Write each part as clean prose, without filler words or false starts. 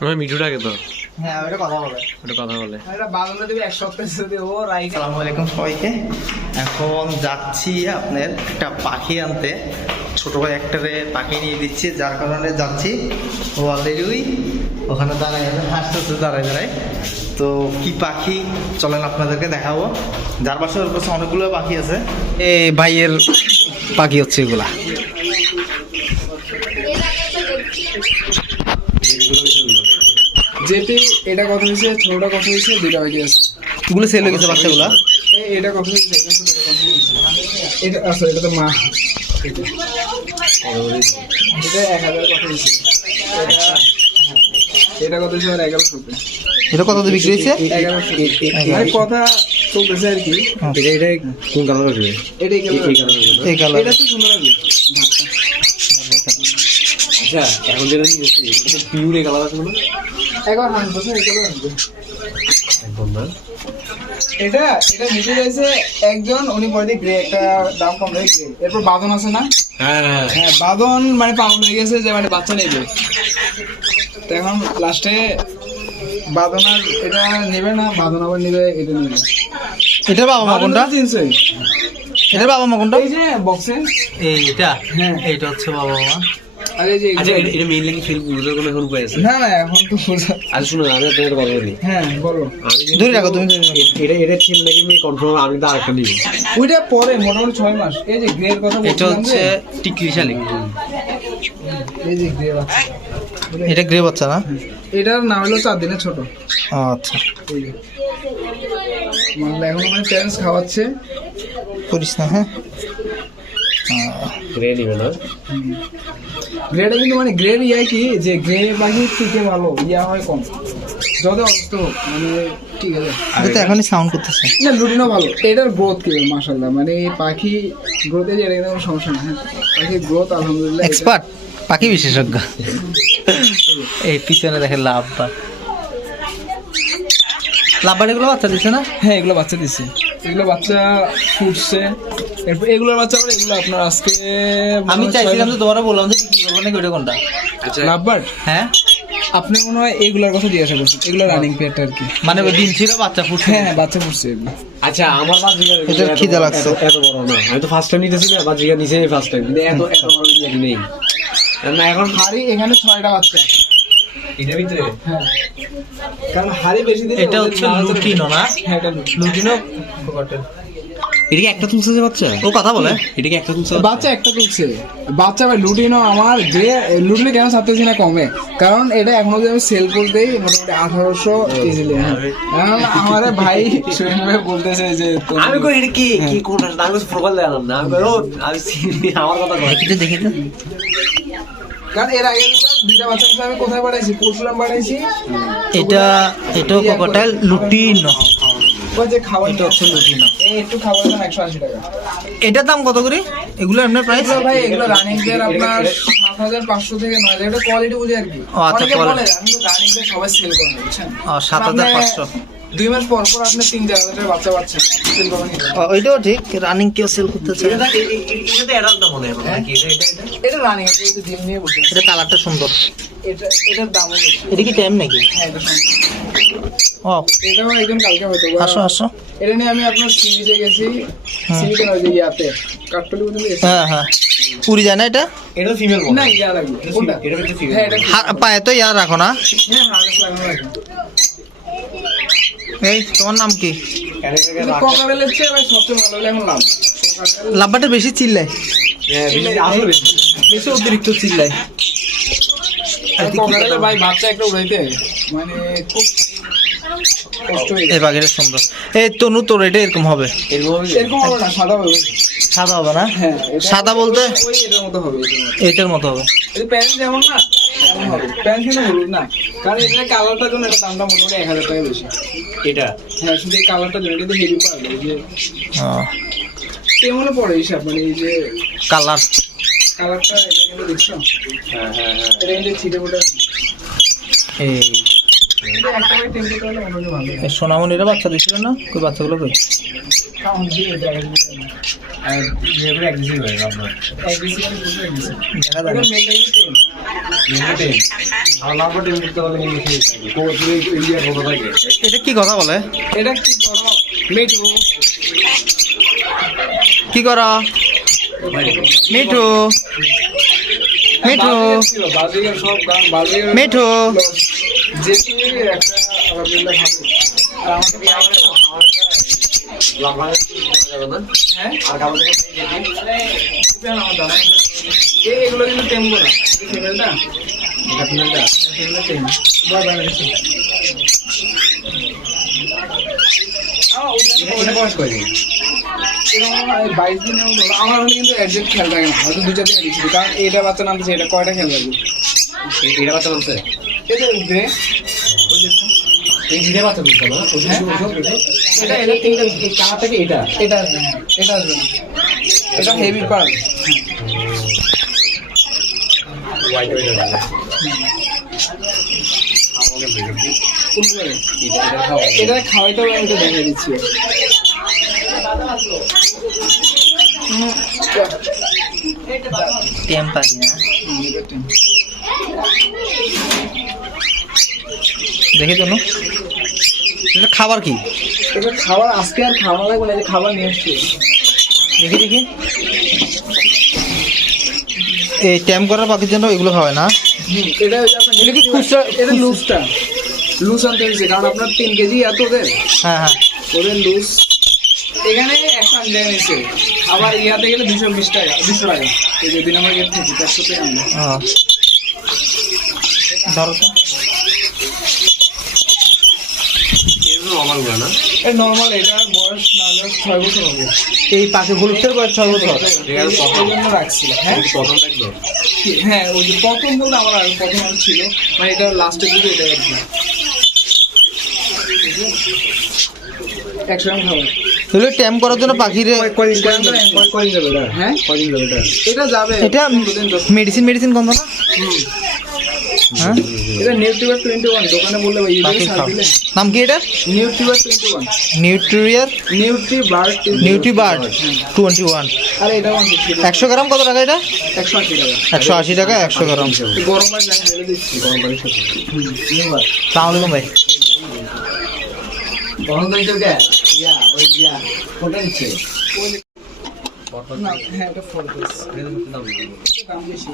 আমার মিঠুটাকে তো হ্যাঁ ওটা কথা বলে এটা বাংলা দিবি এক সপ্তাহ যদি ও রাইট। আসসালামু আলাইকুম সবাইকে। এখন যাচ্ছি আপনার একটা পাখি আনতে, ছোট ভাই একটারে পাখি নিয়ে দিচ্ছি, যার কারণে যাচ্ছি। ও অলরেডি ওখানে দাঁড়ায় হাসতেছে দাঁড়ায়। তো কি পাখি চলেন আপনাদেরকে দেখাবো। যার পাশে ওর কাছে অনেকগুলো পাখি আছে। এই ভাইয়ের পাখি হচ্ছে এগুলা। যেতে এটা কথা হয়েছে, ছোটটা কথা হয়েছে, দুইটা বাকি আছে। এগুলো সেল হয়ে গেছে বাচ্চাগুলা। এটা কথা হয়েছে, এটা আসলে এটা তো মা, এটা 1000 কথা হয়েছে, এটা কথা হয়েছে আর 1100 টাকা। এটা কত দিয়ে বিক্রি হয়েছে? 1100 আর কথা চলতেছে আর কি। এটা কোন কালার আছে? এটা এই কালার। এটা তো সুন্দর লাগবে। আচ্ছা এখন যেটা নিয়েছি এটা তো পিওর এই কালার আছে না? একবার 100% এই কালার আসবে। একদম না। এটা নিতে চাইছে একজন, উনি পরে গ্রে একটা দাম কম রেখে গ্রে। এরপর বাদন আছে না? হ্যাঁ হ্যাঁ বাদন মানে পাগল হয়ে গেছে যে মানে বাচ্চা নেবে। তো এখন লাস্টে বাদন আর এটা নেবে না, বাদন আবার নেবে এটা নেবে। এটার বাবা মা কোনটা? চিনছে? এটার বাবা মা কোনটা? এই যে বক্সে এইটা। হ্যাঁ এইটা হচ্ছে বাবা মা। আর এই যে আচ্ছা এটা মেইনলি কি ফিল বুঝার কোনো এখন উপায় আছে? না এখন তো আচ্ছা শুনুন আমি আপনাদের কথা বলি। হ্যাঁ বলো। আমি ধরে রাখো তুমি। এটা থিম নাকি আমি কনফার্ম আমি তো আরেকটা নিব। ওইটা পরে মোটামুটি 6 মাস। এই যে গ্রের কথা এটা বলছিলাম হচ্ছে যে, টিকলি শালিক। এই যে গ্রে বাচ্চা, এটা গ্রে বাচ্চা না? এটার নাম হলো 4 দিনের ছোট। আচ্ছা এই যে মানে এখন মানে প্যারেন্টস খাওয়াচ্ছে। করিস না। হ্যাঁ গ্রে নিবে না? গ্রেটা কিন্তু মানে গ্রের ইয়া কি যে গ্রে পাখি থেকে ভালো ইয়া হয় কম, যত অবস্থা হোক মানে ঠিক আছে। এটা তো এখনই সাউন্ড করতেছে। না লুটিনো ভালো, এটার গ্রোথ কি মাশাআল্লাহ, মানে এই পাখি গ্রোথে যে এর কোনো সমস্যা না। হ্যাঁ পাখি গ্রোথ আলহামদুলিল্লাহ এক্সপার্ট পাখি বিশেষজ্ঞ। এই পিছনে দেখেন লাভবার। লাভবার এগুলো বাচ্চা দিচ্ছে না? হ্যাঁ এগুলো বাচ্চা দিচ্ছে, এগুলো বাচ্চা ফুটছে। এরপর এগুলোর বাচ্চা করে এগুলো আপনার আজকে আমি চাইছিলাম যে তোমার বললাম যে কি করবো নাকি ওটা কোনটা? আচ্ছা লাভবার্ড। হ্যাঁ আপনি মনে হয় এগুলোর কথা জিজ্ঞাসা করছেন, এগুলো রানিং পেয়ারটা আর কি। মানে ওই ডিম ছিল বাচ্চা ফুটছে। হ্যাঁ বাচ্চা ফুটছে এগুলো। আচ্ছা আমার বাজিকার এটা খিদে লাগছে। এত বড় না, আমি তো ফার্স্ট টাইম নিতেছি না, বাজিকার নিচে ফার্স্ট টাইম, কিন্তু এত বড় নিয়ে নেই না। এখন হাড়ি এখানে 6টা বাচ্চা এটার ভিতরে। হ্যাঁ কারণ হাড়ি বেশি দিলে এটা হচ্ছে লুটিনো না? হ্যাঁ এটা লুটিনো। এটা কি একটা তুলছে যে বাচ্চা? ও কথা বলে। এটা কি একটা তুলছে? বাচ্চা একটা তুলছে বাচ্চা ভাই। লুটিনো আমার যে লুটিনো কেন ছাড়তেছি না কমে, কারণ এটা এখনো যদি আমি সেল করতেই মোটামুটি 1800 ইজিলি। হ্যাঁ আমার ভাই সুইন ভাই বলতেছে যে আমি কই এটা কি কি কোন আমি প্রোফাইল দেখালাম না, আমি কই ও আমি আমার কথা কই এটা দেখি তো। কারণ এর আগে দুইটা বাচ্চা আমি কোথায় পাঠাইছি, পরশুরাম পাঠাইছি। এটাও ককাটেল লুটিনো। ওই যে খাবার এটা হচ্ছে লুটিনো। এই একটু খাবার দাম 180 টাকা। এটার দাম কত করে? এগুলো এমনি প্রাইস? এগুলো ভাই এগুলো রানিং দের আপনার 7500 থেকে 9000। এটা কোয়ালিটি বুঝে আর কি। ও আচ্ছা, অনেকে বলে quality। আমি রানিং দের সবাই সেল করে বুঝছেন। ও 7500। 2 মাস পর পর আপনি 3-4 হাজার বাচ্চা পাচ্ছেন, সেল করেন। ওইটাও ঠিক, রানিং কেউ সেল করতে চায়। এটা তো অ্যাডাল্ট মনে হয় নাকি? এটা রানিং এর যে ডিম নিয়ে বসে আছে। এটা কালারটা সুন্দর। এটার দামও বেশি। এটা কি টাইম নাকি? হ্যাঁ এটা সুন্দর। ও এটাও একদম কালকে হয়তো আসো। এটা নিয়ে আমি আপনার সিমিতে গেছি। সিমিতে না যে ইয়াতে কাটলি বুঝে গেছি। হ্যাঁ পুরি যায় না এটা? এটা ফিমেল না ইয়া লাগবে কোনটা? এটা হচ্ছে ফিমেল। হ্যাঁ এটা পায়ে তো ইয়ার রাখো না? হ্যাঁ হার্নেস লাগানো লাগে। এই তোমার নাম কি? কিন্তু কোকাটেলের চেয়ে ভাই সবচেয়ে ভালো হলো এখন লাভ। লাভবাটা বেশি চিল্লায়। হ্যাঁ আসলে বেশি অতিরিক্ত চিল্লায়। কোকাটেলের ভাই বাচ্চা একটা উড়াইতে মানে খুব কষ্ট হয়ে যায়। এই বাঘের সুন্দর। এই তনু তোর এটা এরকম হবে? এরকম হবে না, সাদা হবে। সাদা হবে না? হ্যাঁ সাদা বলতে ওই এটার মতো হবে। এটার মতো হবে। এই প্যান্ট যেমন না তেমন হবে। প্যান্ট কিন্তু হলুদ না, কারণ এটার কালারটার জন্য এটা দামটা মোটামুটি 1000 টাকা বেশি। এটা হ্যাঁ শুধু এই কালারটার জন্য এটা হেভি পাবে। এই যে ও, কেমনে পড়ে হিসাব মানে এই যে কালার। কালারটা এটা কিন্তু দেখছো, হ্যাঁ এটা কিন্তু ছিটে ফুটে। এই একটা করে টেম্পে করলে মোটামুটি ভালো হয়। এই সোনামণিরা বাচ্চা দিছিল না, ওই বাচ্চাগুলো কই? কাউন্ট দিয়ে দেখা যায় আর এগুলো একদিনই হয় আপনার একদিন আমি পুরো একদিন দেখা যায় এটা না। মেইনলি টেম লিমিটেড আর লাভটা টিম করতে পারলে কিন্তু সেই থাকে কোচিং ইন্ডিয়ার কথা থাকে এটা কি কথা বলে? এটা কি করো মেটু কি করা? মিঠু মিঠু বাজিগার সব গান বাজিগার মিঠু যে তুমি একটা আবার বললে ভালো আর আমাকে লাভার যাবে না হ্যাঁ আর খাবার থেকে আমার দাদা এগুলো কিন্তু টেম করা ফিমেলটা এটা ফিমেলটা ফিমেলটা টেম বয় বানাইছে এটা বয়স কয়দিন এরকম 22 দিনের মতো আমার হলে কিন্তু অ্যাডজেক্ট খেয়াল থাকে না হয়তো 2-4 দিন দিচ্ছি কারণ এটা বাচ্চা নামতেছে এটা কয়টা খেয়াল রাখবো এটা বাচ্চা বলছে এটা উঠবে এই জিরে বাচ্চা বলছে না এটা এটা তিনটা কালার থেকে এটা এটা এটা আসবে না এটা হেভি পার হোয়াইট হোয়াইট আছে এটা খাওয়াইতে হবে এটা দেখে দিচ্ছি টেম পারি না, দেখে তো এটা খাবার কি? এটা খাবার আজকে আর খাওয়া লাগবে না যে খাবার নিয়ে আসছি দেখি দেখি এই ট্যাম করার পাখির জন্য এগুলো খাওয়ায় না? এটা ওই যে আপনার এটা কি খুচরা? এটা লুজটা লুজ আনতে হয়েছে কারণ আপনার 3 কেজি এত ওদের হ্যাঁ হ্যাঁ ওদের লুজ এখানে 180 টাকা নিচ্ছে আবার ইয়াতে গেলে 220 টাকা 200 টাকা এই যে 2 নম্বর গেট থেকে 400 টাকা আনবে ও, ধরো তো। নর্মাল গুলো না এই নরমাল এটার বয়স না হলে 6 বছর হবে এই পাখি হলুদের বয়স 6 বছর। এটা প্রথম জন্য রাখছি হ্যাঁ প্রথম দেখলো হ্যাঁ ওই যে প্রথম বলতে আমার আগে প্রথম আর ছিল মানে এটা লাস্টের দিকে এটা আর কি 100 গ্রাম খাবার তাহলে ট্যাম করার জন্য পাখির কয়দিন যাবে এটা হ্যাঁ কয়দিন যাবে এটা এটা যাবে এটা 15 দিন 10 মেডিসিন গন্ধ না? হ্যাঁ এটা নিউট্রিবার 21 দোকানে বললে ভাই এই পাখির সার খাও। দিলে নাম কি এটা? নিউট্রিবার 21 নিউট্রিবার্ড নিউট্রিবার্ড 21। আরে এটা 150 100 গ্রাম কত টাকা এটা? 180 টাকা 180 টাকা 100 গ্রাম। গরম পানি আমি ঢেলে দিচ্ছি গরম পানির সাথে সালাম আলাইকুম ভাই। গরম পানি তো এটা ইয়া ওই ইয়া কোনটা নিচ্ছে না হ্যাঁ এটা 4 পিস দাম দাম বেশি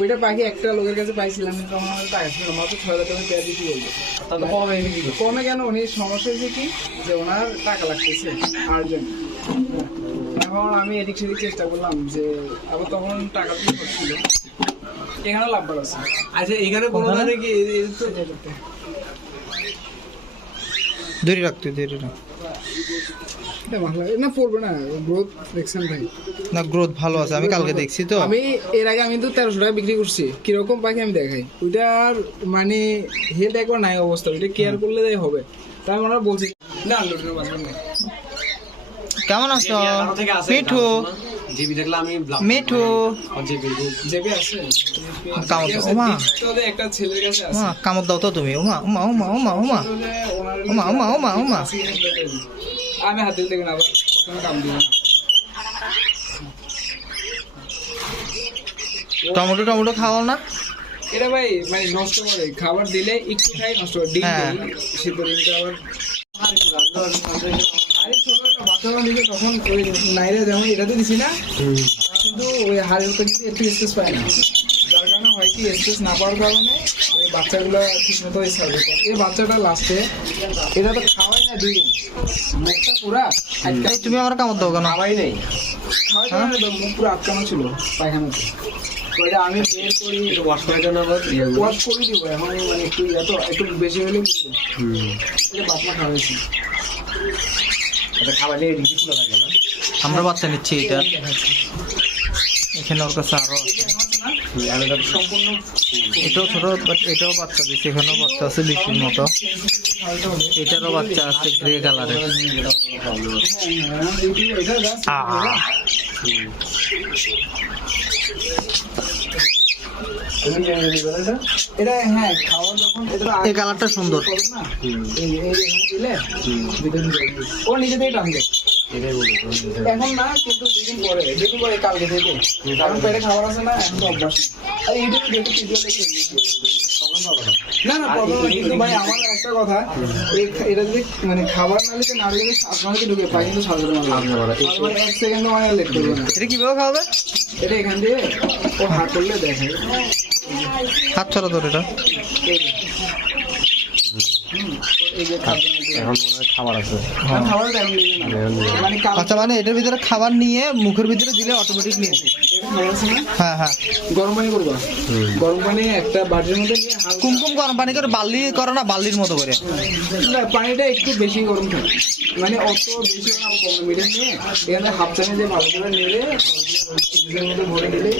ওইটা পাখি একটা লোকের কাছে পাইছিলাম কিন্তু আমার টাকা ছিল না মাত্র 6,000 টাকা পেয়ার দিতে বললো তাহলে কমে বিক্রি করো কমে কেন উনি সমস্যা হয়েছে কি যে ওনার টাকা লাগতেছে আর্জেন্ট এখন আমি এদিক সেদিক চেষ্টা করলাম যে আবার তখন টাকা দিয়ে হচ্ছিল এখানে লাভ আছে আচ্ছা এখানে কোনো ধরনের কি ধরে রাখতে ধরে রাখ। এটা ভালো লাগে না পড়বে না গ্রোথ দেখছেন ভাই না গ্রোথ ভালো আছে, আমি কালকে দেখছি তো। আমি এর আগে আমি তো 1300 টাকা বিক্রি করছি কিরকম পাখি আমি দেখাই ওইটার মানে হেলথ একবার নাই অবস্থা ওইটা কেয়ার করলে তাই হবে তাই ওনারা বলছি না লুটিনো বাঁচবেন না কেমন আছো মিঠু? জিবি দেখলে আমি মিঠু জেবে আছে কামড় দাও ওমা, তোদের একটা ছেলের কাছে আছে ওমা কামড় দাও তো তুমি। ওমা ওমা ওমা ওমা ওমা ওমা ওমা ওমা ওমা। আমি হাত দিতে না আবার কখনো কাম দিব না টমেটো টমেটো খাওয়াও না? এটা ভাই মানে নষ্ট করে খাবার দিলে একটু খাই নষ্ট করে ডিম হ্যাঁ। দিই শীত ডিমটা আবার আরে ছোটবেলা বাচ্চারা দিকে তখন ওই নাইরে যেমন এটাতে দিছি না কিন্তু ওই হাড়ের উপর কিন্তু একটু স্পেস পায় না যার কারণে হয় কি স্পেস না পাওয়ার কারণে ওই বাচ্চাগুলো ঠিক মতো সার্ভে করে এই বাচ্চাটা লাস্টে এটা তো খাওয়াই না দুই দিন মুখটা পুরা এই তুমি আমার কামড় দাও কেন? খাওয়াই নেই খাওয়াই তো না, মুখ পুরো আটকানো ছিল পায়খানাতে ওইটা আমি বের করি ওয়াশ করার জন্য আবার ওয়াশ করে দিব এখন মানে একটু বেশি হলে এটা বাপমা খাওয়াইছি এটা খাবার নিয়ে রিজি ছিল থাকে না আমরা বাচ্চা নিচ্ছি এটা, এখানে ওর কাছে আরো আছে। আর এটা সম্পূর্ণ এটাও ছোট বাট এটাও বাচ্চা দিচ্ছে, এখানেও বাচ্চা আছে বিক্রির মতো। এটারও বাচ্চা আছে গ্রে কালারের। তুমি জানি বলে এটা এটা হ্যাঁ খাওয়া যখন এটা এই কালারটা সুন্দর। না এই এখানে দিলে ভিতরে ও নিজে থেকে টানবে এটাই বলি এখন না কিন্তু দুদিন পরে কালকে থেকে কারণ পেটে খাবার আছে না এখন তো অভ্যাস নেই। আর ইউটিউবে দেখে ভিডিও দেখে না প্রবলেম নেই কিন্তু ভাই আমার একটা কথা এটা যদি মানে খাবার নালিতে না দিলে শ্বাসনালীতে ঢুকে পাই কিন্তু শ্বাসনালী 1 সেকেন্ড মানে লেট করবে না। এটা কিভাবে খাওয়াবে? এটা এখান দিয়ে ও হাত করলে দেখে হাত ছড়া ধর এটা। এই যে খাদ্য এখন মনে হয় খাবার আছে খাবার টাইম নেবে না মানে আচ্ছা মানে এটার ভিতরে খাবার নিয়ে মুখের ভিতরে দিলে অটোমেটিক নিয়ে হ্যাঁ হ্যাঁ গরম পানি করবা গরম পানি একটা বাটির মধ্যে নিয়ে হালকা কুমকুম গরম পানি করে বালি করো না বালির মতো করে না পানিটা একটু বেশি গরম থাকে মানে অত বেশি না কম মিডিয়াম নিয়ে এখানে হাফ চামচ দিয়ে ভালো করে নেড়ে ফ্রিজের মধ্যে ভরে দিলে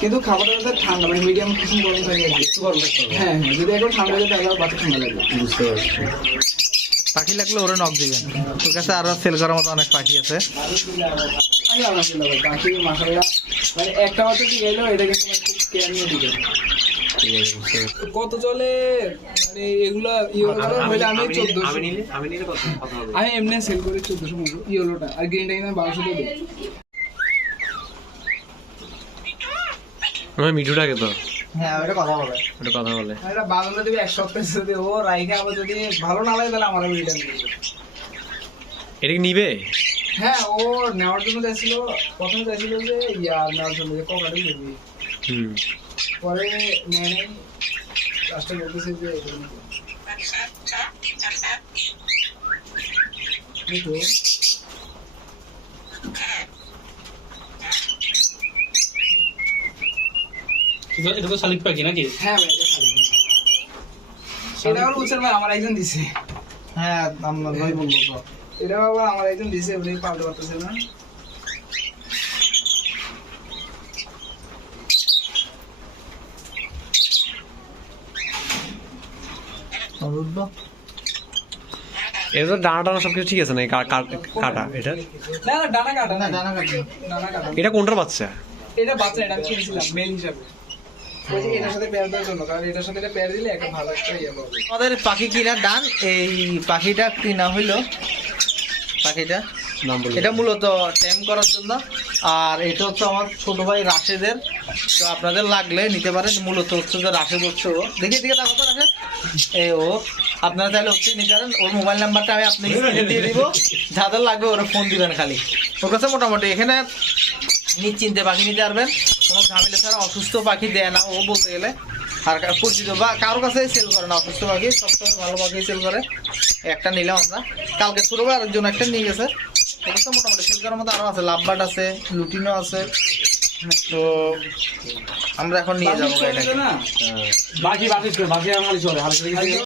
কিন্তু খাবারটা ঠান্ডা মানে মিডিয়াম কিছু গরম থাকে একটু গরম থাকতে হবে হ্যাঁ হ্যাঁ যদি একবার ঠান্ডা হয়ে যায় তাহলে বাচ্চা ঠান্ডা লাগবে বুঝতে পারছি পাখি লাগলে ওরা নক দিবেন। তোর কাছে আরো সেল করার মতো অনেক পাখি আছে। আলহামদুলিল্লাহ ভাই পাখি মাশাআল্লাহ মানে একটা বাচ্চা কি গেলো এটা কিন্তু মানে খুব কেয়ার নিয়ে দিবে কত চলে মানে এগুলা ইয়েলোটা হইলে আমি 1400 আমি নিলে কত হবে আমি এমনি সেল করি 1400 মতো ইয়েলোটা আর গ্রিনটা কিনা 1200 টাকা দিই আমার মিঠুটাকে তো হ্যাঁ ওটা কথা বলে এটা বাজারে দিবি 1 সপ্তাহ যদি ও রাইখা আবার যদি ভালো না লাগে তাহলে আমার রিটার্ন দিবে এটা কি নিবে? হ্যাঁ ও নেওয়ার জন্য চাইছিল প্রথমে চাইছিল যে নেওয়ার জন্য যে ককাটেল নিবি পরে নেয় নাই লাস্টে বলতেছে যে এটা নিবো এটা তো শালিক পাখি নাকি? হ্যাঁ ভাই এটা খালি সেটা হলো বুঝছেন ভাই আমার একজন দিছে হ্যাঁ আমরা ভাই বলবো তো এটা বাবা আমার একজন দিছে উনি পাল্টে পারতেছে না অনুরোধ এটা তো ডানা টানা সবকিছু ঠিক আছে না কাটা এটা না না ডানা কাটা না না জানা কাটবে ডানা কাটা এটা কোনটার বাচ্চা? এটা বাচ্চা এটা আমি কিনেছিলাম মেল হিসাবে ওই যে এটার সাথে পেয়ার দেওয়ার জন্য কারণ এটার সাথে এটা পেয়ার দিলে একটা ভালো একটা ইয়ে পাবে আমাদের পাখি কিনা ডান। এই পাখিটা কিনা হইলো পাখিটা নাম বলে এটা মূলত টেম করার জন্য। আর এটা হচ্ছে আমার ছোট ভাই রাশেদের। তো আপনাদের লাগলে নিতে পারেন। মূলত হচ্ছে যে রাশেদ হচ্ছে ও দেখে দিকে তার কথা রাশেদ এই ও আপনারা চাইলে হচ্ছে নিতে পারেন। ওর মোবাইল নাম্বারটা আমি আপনাকে দিয়ে দিব, যাদের লাগবে ওরা ফোন দিবেন খালি। ওর কাছে মোটামুটি এখানে নিশ্চিন্তে পাখি নিতে পারবেন, কোনো ঝামেলা ছাড়া। অসুস্থ পাখি দেয় না ও বলতে গেলে, আর পরিচিত বা কারোর কাছে সেল করে না অসুস্থ পাখি, সবসময় ভালো পাখি সেল করে। একটা নিলাম আমরা, কালকে ছোট ভাই আরেকজন একটা নিয়ে গেছে। অবশ্য মোটামুটি সেল করার মতো আরো আছে, লাভবার্ড আছে, লুটিনো আছে। তো আমরা এখন নিয়ে যাবো এটাকে। না বাকি আমার চলে